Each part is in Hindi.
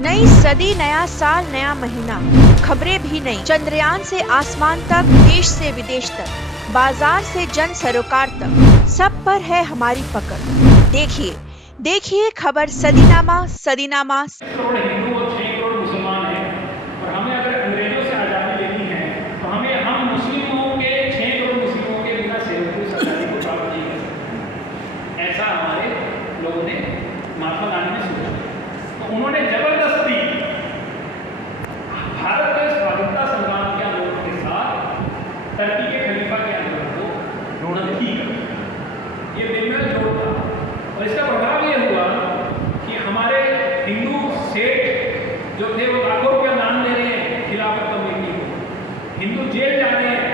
नई सदी, नया साल, नया महीना, खबरें भी नई। चंद्रयान से आसमान तक, देश से विदेश तक, बाजार से जन सरोकार तक, सब पर है हमारी पकड़। देखिए देखिए खबर सदीनामा सदीनामा। करोड़ हिंदू और 6 करोड़ मुसलमान हैं और हमें अगर अंग्रेजों से आज़ादी लेनी है तो हम मुस्लिमों के 6 करोड़ मुस्लिमों के बिना सेवकुश आज़ादी को प्राप्त नहीं कर सकते। ऐसा हमारे लोगों ने महात्मा गांधी ने सोचा। तो उन्होंने जबरदस्ती भारत के स्वाधीनता संग्राम के आंदोलन के साथ टर्की के खलीफा के आंदोलन को जोड़ना ही कर दिया। ये बेमेल जोड़ था और इसका प्रभाव ये हुआ कि हमारे हिंदू सेठ जो थे वो लाखों रुपया दान दे रहे हैं खिलाफत कमेटी को, हिंदू जेल जा रहे हैं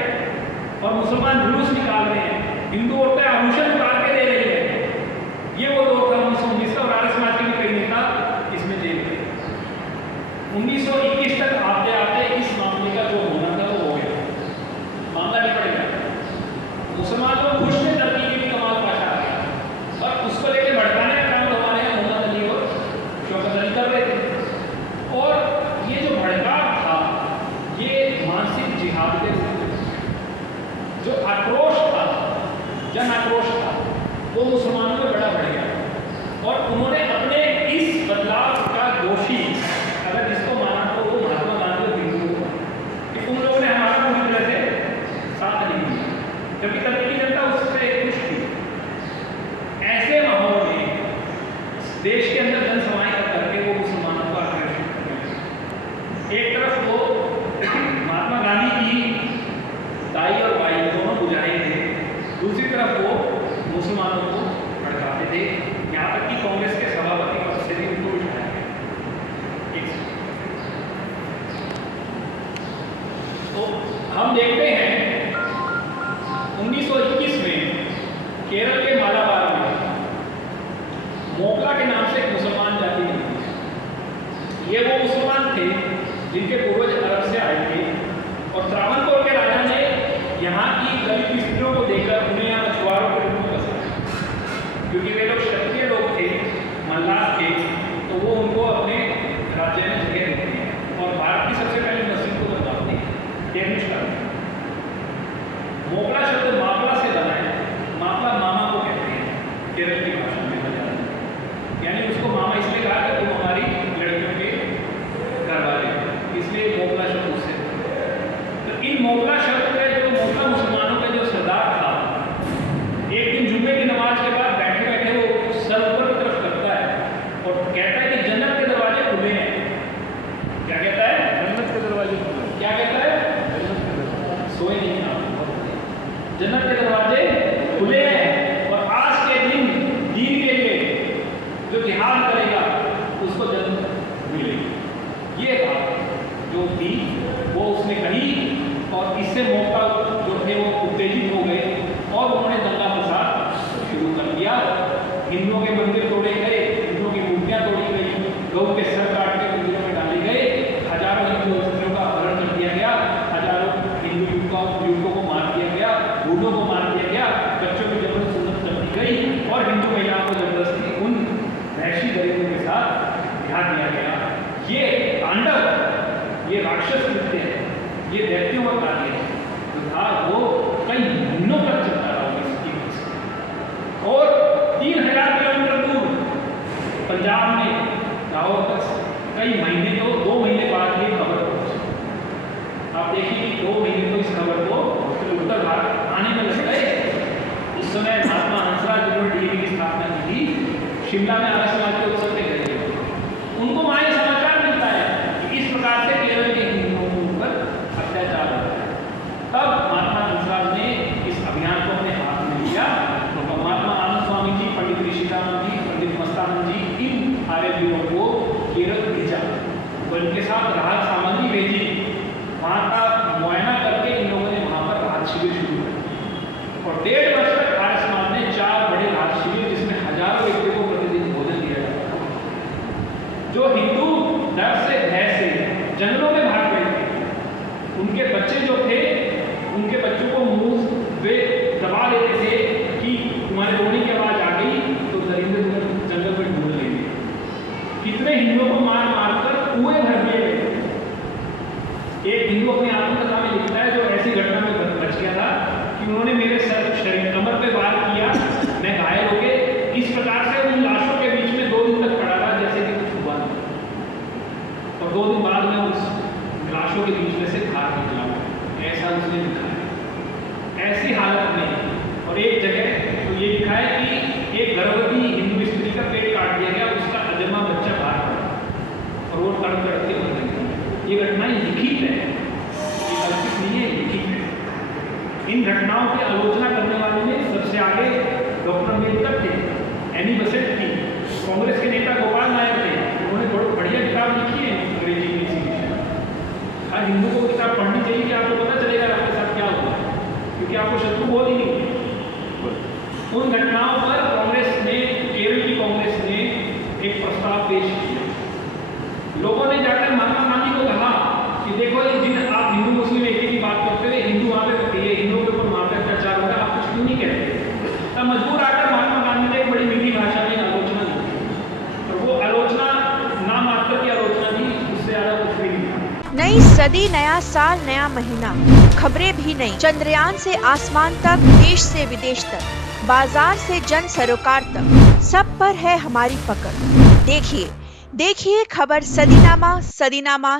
और मुसलमान जुलूस निकाल रहे हैं, हिंदू औरतें आभूषण उतार के दे रही है। ये वो दौर था 1919 का और आर्य समाज के भी कई नेता इसमें जेल थे। 1921 तक आते आते इस मामले का जो होना था वो हो गया, मामला निपट गया। मुसलमान लोग खुश थे, टर्की के भी कमाल पाशा आ गया और उसको लेकर भड़काने का काम हमारे यहाँ मोहम्मद अली और शौकत अली कर रहे थे। और ये जो भड़काव था ये मानसिक जिहाद के जो आक्रोश था, जन आक्रोश था, वो मुसलमानों में बड़ा बढ़ गया और उन्होंने अपने इस बदलाव का दोषी अगर जिसको माना तो वो महात्मा गांधी और हिंदू कि उन लोगों ने हमारा पूरी तरह से साथ नहीं दिया, जबकि टर्की की जनता उससे खुश थी। ऐसे माहौल में देश के अंदर जनसभाएं करके वो मुसलमानों को आकर्षित करते। एक तरफ वो महात्मा गांधी की दाई और बाई दोनों बुझाएं थे, दूसरी तरफ वो मुसलमानों को भड़काते थे। यहाँ तक कि कांग्रेस के सभापति पद से भी उनको उठाया गया। तो हम देखते हैं 1921 में केरल के मालाबार में मोकला के नाम से एक मुसलमान जाति नहीं थी। ये वो मुसलमान थे जिनके पूर्वज अरब से आए थे और त्रावणकोर के राजा ने यहाँ की दलित स्त्रियों को देखकर उन्हें यहाँ मछुआरों के रूप में बसाया, क्योंकि वे लोग क्षत्रिय लोग थे, मल्लाह थे, तो वो उनको अपने राज्य में जगह देते हैं और भारत की सबसे पहली मस्जिद को बनवाते हैं। मोकला शब्द मापला से बना है, मापला मामा को कहते हैं केरल की भाषा में, यानी उसको मामा इसलिए कहा कि तुम हमारी लड़कियों के घर वाले, इसलिए मोकला शब्द उससे। तो इन मोकला शब्द का जो मोकला मुसलमानों का जो सरदार था, एक दिन जुम्मे की नमाज के बाद बैठे बैठे वो सर ऊपर की तरफ करता है और कहता है कि जन्नत के दरवाजे खुले हैं। क्या कहता है? जन्नत के दरवाजे खुले। क्या कहता है? सोए नहीं आप, जन्नत के दरवाजे खुले हैं और आज के दिन दीन के लिए जो जिहाद करेगा उसको जन्नत मिलेगी। ये बात जो थी वो उसने कही और इससे मौका जो थे वो उत्तेजित हो गए और उन्होंने दंगा फसाद शुरू कर दिया। हिंदुओं के मंदिर तोड़े गए, हिंदुओं की मूर्तियां तोड़ी गई, गऊ के सर काट के मंदिरों में डाले गए, हजारों हिंदू स्त्रियों का अपहरण कर दिया गया, हजारों हिंदू युवकों को मार दिया गया, बूढ़ों को मार दिया गया, बच्चों की जबरन सुन्नत कर दी गई और हिंदू महिलाओं को जबरदस्ती उन वहशी गरीबों के साथ बिठा दिया गया। ये तांडव, ये राक्षस कृत्य है, ये दैत्यों का कार्य है जो था वो कई महीनों तक चलता रहा और 3000 किलोमीटर दूर पंजाब में लाहौर तक कई महीने, तो 2 महीने बाद ये खबर पहुंची। आप देखिए कि 2 महीने तो इस खबर को उत्तर भारत आने में लग गए। उस समय महात्मा हंसराज जिन्होंने डीएवी की स्थापना की थी, शिमला में आर्य समाज के उत्सव पे गए, उनको वहां यह समाचार मिलता है कि इस प्रकार से केरल के हिंदुओं के ऊपर अत्याचार होता है। तब महात्मा हंसराज ने इस अभियान को अपने हाथ में लिया। तो महात्मा आनंद स्वामी जी, पंडित ऋषिकानंद जी, पंडित मस्तानंद जी, इन आर्यवीरों को केरल भेजा और इनके साथ राहत सामग्री भेजी। वहाँ का मुआयना करके इन लोगों ने वहाँ पर राहत शिविर शुरू कर और 1.5 वर्ष तक आर्य समाज ने 4 बड़े राहत शिविर, जिसमें हजारों व्यक्तियों को प्रतिदिन भोजन दिया जाता था। जो हिंदू डर से, भय से जंगलों में भाग गए थे, उनके बच्चे जो थे, उनके बच्चों को मुंह वे दबा देते थे कि तुम्हारे रोने की आवाज आ गई तो दरिंदे जंगल में ढूंढ लेंगे। कितने हिंदुओं को मार मार कर बारिशों के बीच में से बाहर निकला हूँ, ऐसा उसने लिखा है। ऐसी हालत में और एक जगह तो ये लिखा है कि एक गर्भवती हिंदू स्त्री का पेट काट दिया गया, उसका अजन्मा बच्चा बाहर पड़ा और वो तड़प तड़पते मर गई। ये घटनाएं लिखित है, ये कल्पित नहीं है, लिखित है। इन घटनाओं की आलोचना करने वाले में सबसे आगे डॉक्टर अम्बेडकर थे, एनी बेसेंट थी, कांग्रेस के नेता गोपाल नायक थे। उन्होंने बहुत बढ़िया किताब लिखी है अंग्रेजी में इसी विषय। हर हिंदू को किताब पढ़नी चाहिए कि आपको पता चलेगा आपके साथ क्या होता है, क्योंकि आपको शत्रु बोध ही नहीं है। उन घटनाओं पर कांग्रेस ने, केरल की कांग्रेस ने एक प्रस्ताव पेश किया। लोगों ने जाकर महात्मा गांधी को कहा कि देखो ये जिन आप हिंदू मुस्लिम एक की बात करते हुए हिंदू वहाँ पे करते हैं, हिंदुओं के ऊपर वहाँ पे अत्याचार हो रहा है, आप कुछ क्यों नहीं कहते? तब मजबूर आकर महात्मा गांधी ने एक बड़ी मीठी भाषा में आलोचना की, और वो आलोचना नाम मात्र की आलोचना थी, उससे ज्यादा कुछ भी नहीं था। नई सदी, नया साल, नया महीना, खबरें भी नई। चंद्रयान से आसमान तक, देश से विदेश तक, बाजार से जन सरोकार तक, सब पर है हमारी पकड़। देखिए खबर सदीनामा।